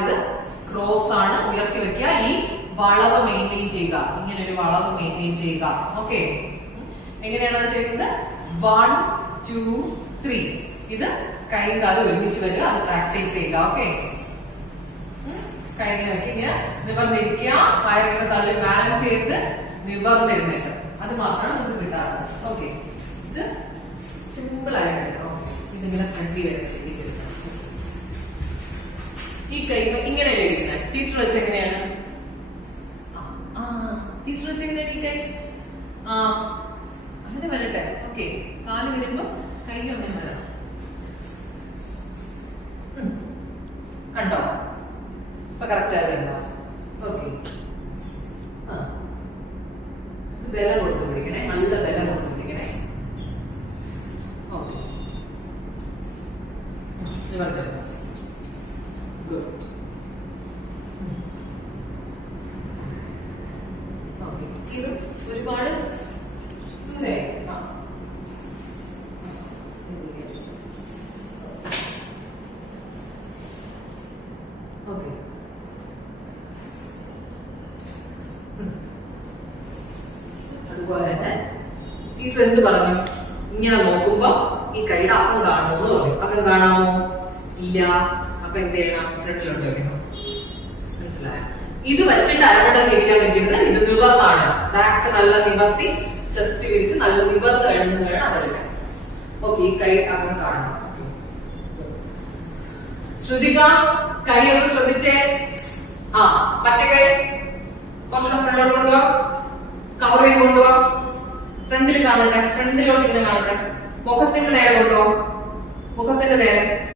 ഇത് ക്രോസ് ആണ്, ഉയർത്തി വെക്കുക. ഈ വളവ് മെയിൻറ്റെയിൻ ചെയ്യുക, ഇങ്ങനെ ഒരു വളവ് മെയിൻറ്റെയിൻ ചെയ്യുക. ഓക്കെ, എങ്ങനെയാണ് അത് ചെയ്യുന്നത്? 1 2 3. ഇത് കൈയും കാലും ഒരുമിച്ച് വരിക, അത് പ്രാക്ടീസ് ചെയ്യുക. ഓക്കെ, കൈ ഇങ്ങനെ ഇങ്ങനെ നിവർന്നിരിക്കുക, വയറിങ്ങനെ തള്ളി ബാലൻസ് ചെയ്ത് നിവർന്നിരുന്നിട്ട്, അത് മാത്രമാണ് നമുക്ക് കിട്ടാറ്. ഓക്കെ, ഇത് സിമ്പിൾ ആയിട്ട് ഇതിങ്ങനെ ഫ്രണ്ടി വരെ ഈ കൈ ഇങ്ങനെ ഇരിക്കുന്നത്. ടീച്ചർ വെച്ച് എങ്ങനെയാണ്? ടീച്ചർ വെച്ച് എങ്ങനെയാണ് ഈ കൈ? അങ്ങനെ വരട്ടെ. ഓക്കെ, കാല് വരുമ്പോ കൈ അങ്ങനെ വരാം. കണ്ടോ? ഇപ്പൊ കറക്റ്റ് ആയിരുന്നോ? ഓക്കെ, ബലം കൊടുത്ത് പിടിക്കണേ, നല്ല ബലം കൊടുത്ത് പിടിക്കണേ. ഓക്കെ, ഇത് ഒരുപാട് അതുപോലെ തന്നെ ടീച്ചർ എന്ത് പറഞ്ഞു? ഇങ്ങനെ നോക്കുമ്പോ ഈ കൈയുടെ അക്കം കാണുമെന്ന് പറയും. അക്കം കാണാമോ? ഇല്ല. അപ്പൊ എന്ത് ചെയ്യണം? ഫ്രണ്ടിലോട്ട് വെക്കണം. മനസ്സിലായോ? ഇത് വെച്ചിട്ട് അരവട്ടം തിരിക്കാൻ പറ്റുന്നത് ഇത് നിവർന്നാണ്. ബാക്ക് നല്ല നിവർത്തി, ചെസ്റ്റ് വിരിച്ച് നല്ല നിവർന്ന് കഴിഞ്ഞു വേണം അതെടുക്കാൻ. ഓക്കെ, ഈ കൈ അകം കാണണം. ശ്രുതിക, കൈ ഒന്ന് ശ്രദ്ധിച്ചേ. മറ്റേ കൈ കുറച്ചുകൂടെ ഫ്രണ്ടിലോട്ട് കൊണ്ടുപോവാ, കവർ ചെയ്ത് കൊണ്ടുപോവാ. ഫ്രണ്ടിൽ കാണട്ടെ, ഫ്രണ്ടിലോട്ട് ഇങ്ങനെ കാണട്ടെ. മുഖത്തിന്റെ നേരെ കൊണ്ടുപോവാ, മുഖത്തിന്റെ നേരെ.